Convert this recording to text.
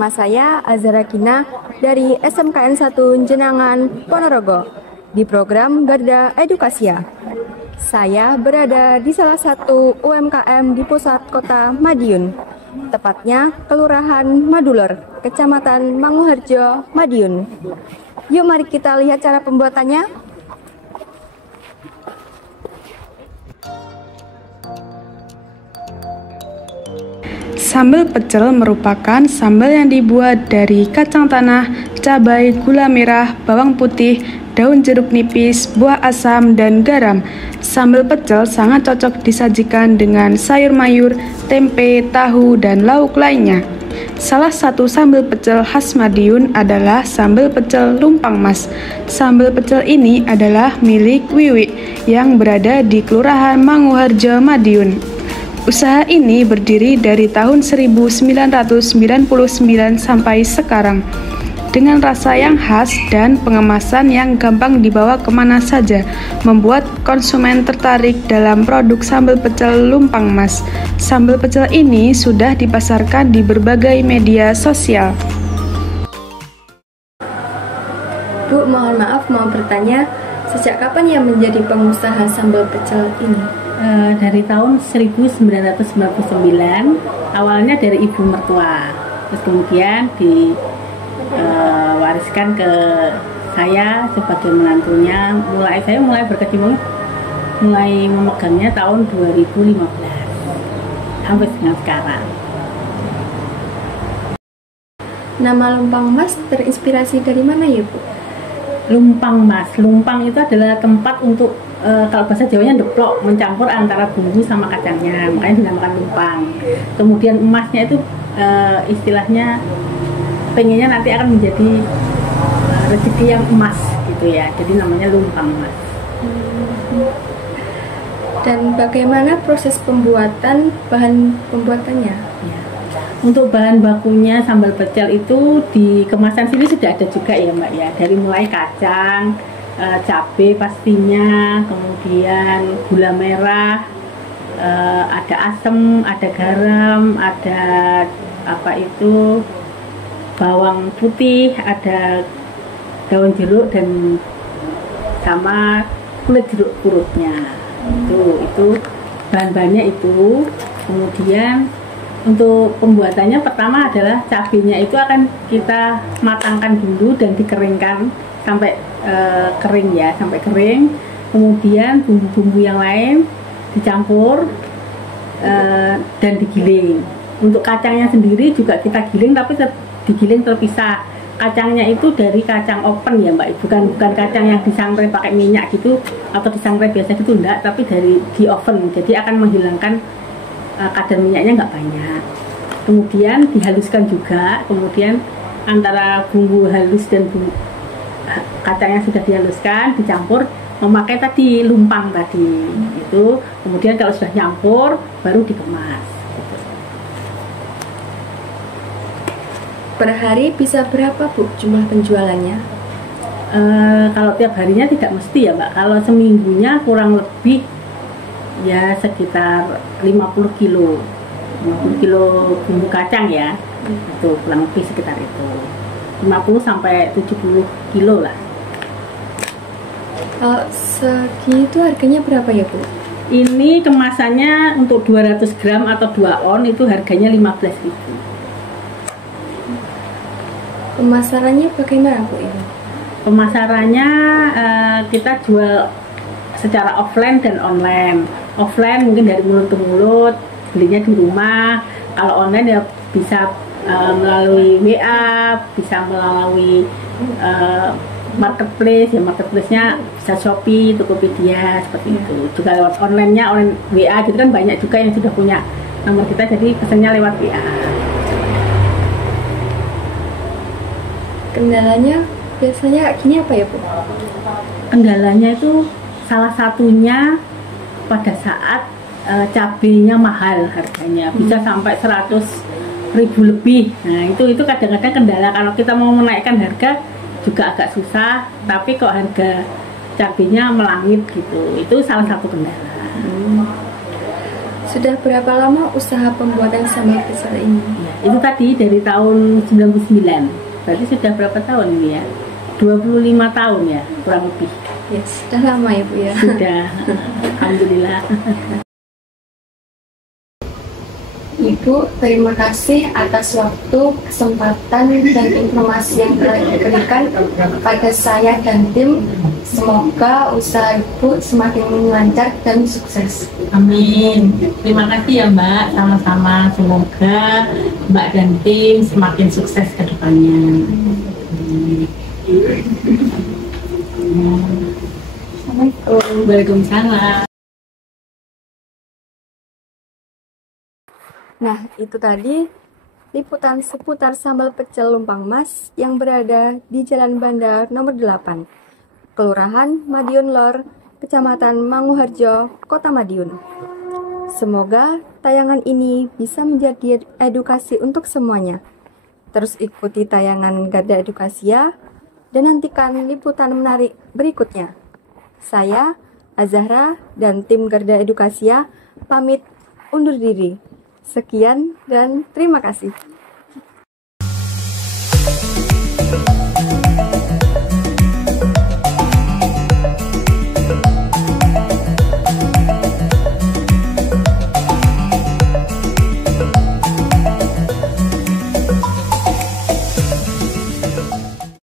Nama saya Azhara Kina dari SMKN 1 Jenangan, Ponorogo, di program Garda Edukasia. Saya berada di salah satu UMKM di pusat kota Madiun, tepatnya Kelurahan Madulor, Kecamatan Manguharjo, Madiun. Yuk mari kita lihat cara pembuatannya. Sambal pecel merupakan sambal yang dibuat dari kacang tanah, cabai, gula merah, bawang putih, daun jeruk nipis, buah asam, dan garam. Sambal pecel sangat cocok disajikan dengan sayur mayur, tempe, tahu, dan lauk lainnya. Salah satu sambal pecel khas Madiun adalah sambal pecel Lumpang Mas. Sambal pecel ini adalah milik Wiwi yang berada di Kelurahan Manguharjo, Madiun. Usaha ini berdiri dari tahun 1999 sampai sekarang, dengan rasa yang khas dan pengemasan yang gampang dibawa kemana saja, membuat konsumen tertarik dalam produk sambal pecel Lumpang Mas. Sambal pecel ini sudah dipasarkan di berbagai media sosial. Bu, mohon maaf mau bertanya, sejak kapan ya menjadi pengusaha sambal pecel ini? Dari tahun 1999, awalnya dari ibu mertua, terus kemudian diwariskan ke saya sebagai menantunya. Saya mulai berkecimpung, mulai memegangnya tahun 2015 sampai dengan sekarang. Nama Lumpang Mas terinspirasi dari mana ya, Bu? Lumpang Mas, lumpang itu adalah tempat untuk kalau bahasa Jawanya deplok, mencampur antara bumbu sama kacangnya, makanya dinamakan lumpang. Kemudian emasnya itu istilahnya pengennya nanti akan menjadi rezeki yang emas gitu ya, jadi namanya lumpang Mas. Dan bagaimana proses pembuatan, bahan pembuatannya? Ya. Untuk bahan bakunya sambal pecel itu di kemasan sini sudah ada juga ya Mbak ya, dari mulai kacang, cabai pastinya, kemudian gula merah, ada asam, ada garam, ada bawang putih, ada daun jeruk dan sama kulit jeruk purutnya. Itu bahan-bahannya itu. Kemudian untuk pembuatannya pertama adalah cabenya itu akan kita matangkan dulu dan dikeringkan sampai kering ya, sampai kering. Kemudian bumbu-bumbu yang lain dicampur dan digiling. Untuk kacangnya sendiri juga kita giling, tapi digiling terpisah. Kacangnya itu dari kacang open ya Mbak, bukan kacang yang disangrai pakai minyak gitu atau disangrai biasa gitu enggak, tapi di oven. Jadi akan menghilangkan kadar minyaknya nggak banyak. Kemudian dihaluskan juga. Kemudian antara bumbu halus dan bumbu kacang yang sudah dihaluskan dicampur memakai tadi lumpang tadi itu. Kemudian kalau sudah nyampur baru dikemas gitu. Per hari bisa berapa Bu jumlah penjualannya? Kalau tiap harinya tidak mesti ya Mbak, kalau seminggunya kurang lebih ya sekitar 50 kilo bumbu kacang ya, itu kurang lebih sekitar itu 50 sampai 70 kilo lah. Segitu harganya berapa ya Bu? Ini kemasannya untuk 200 gram atau 2 on itu harganya 15.000. Pemasarannya bagaimana Bu ini? Pemasarannya kita jual secara offline dan online. Offline mungkin dari mulut ke mulut, belinya di rumah. Kalau online ya bisa melalui WA, bisa melalui marketplace ya, marketplace-nya bisa Shopee, Tokopedia seperti itu. Juga lewat online-nya, online WA gitu kan banyak juga yang sudah punya nomor kita, jadi pesannya lewat WA. Kendalanya biasanya gini apa ya Bu? Kendalanya itu salah satunya pada saat cabenya mahal harganya, bisa sampai 100.000 lebih. Nah itu kadang-kadang kendala. Kalau kita mau menaikkan harga juga agak susah, tapi kok harga cabenya melangit gitu, itu salah satu kendala. Sudah berapa lama usaha pembuatan sambal pecel ini? Ya, itu tadi dari tahun 99. Berarti sudah berapa tahun ini ya? 25 tahun ya, kurang lebih. Ya, sudah lama ya Bu ya. Sudah, alhamdulillah. Ibu, terima kasih atas waktu, kesempatan, dan informasi yang telah diberikan kepada saya dan tim. Semoga usaha Ibu semakin lancar dan sukses. Amin. Terima kasih ya Mbak, sama-sama. Semoga Mbak dan tim semakin sukses ke depannya. Assalamualaikum. Waalaikumsalam. Nah, itu tadi liputan seputar sambal pecel Lumpang Mas yang berada di Jalan Banda nomor 8, Kelurahan Madiun Lor, Kecamatan Manguharjo, Kota Madiun. Semoga tayangan ini bisa menjadi edukasi untuk semuanya. Terus ikuti tayangan Garda Edukasia dan nantikan liputan menarik berikutnya. Saya, Azahra, dan tim Garda Edukasia pamit undur diri. Sekian dan terima kasih.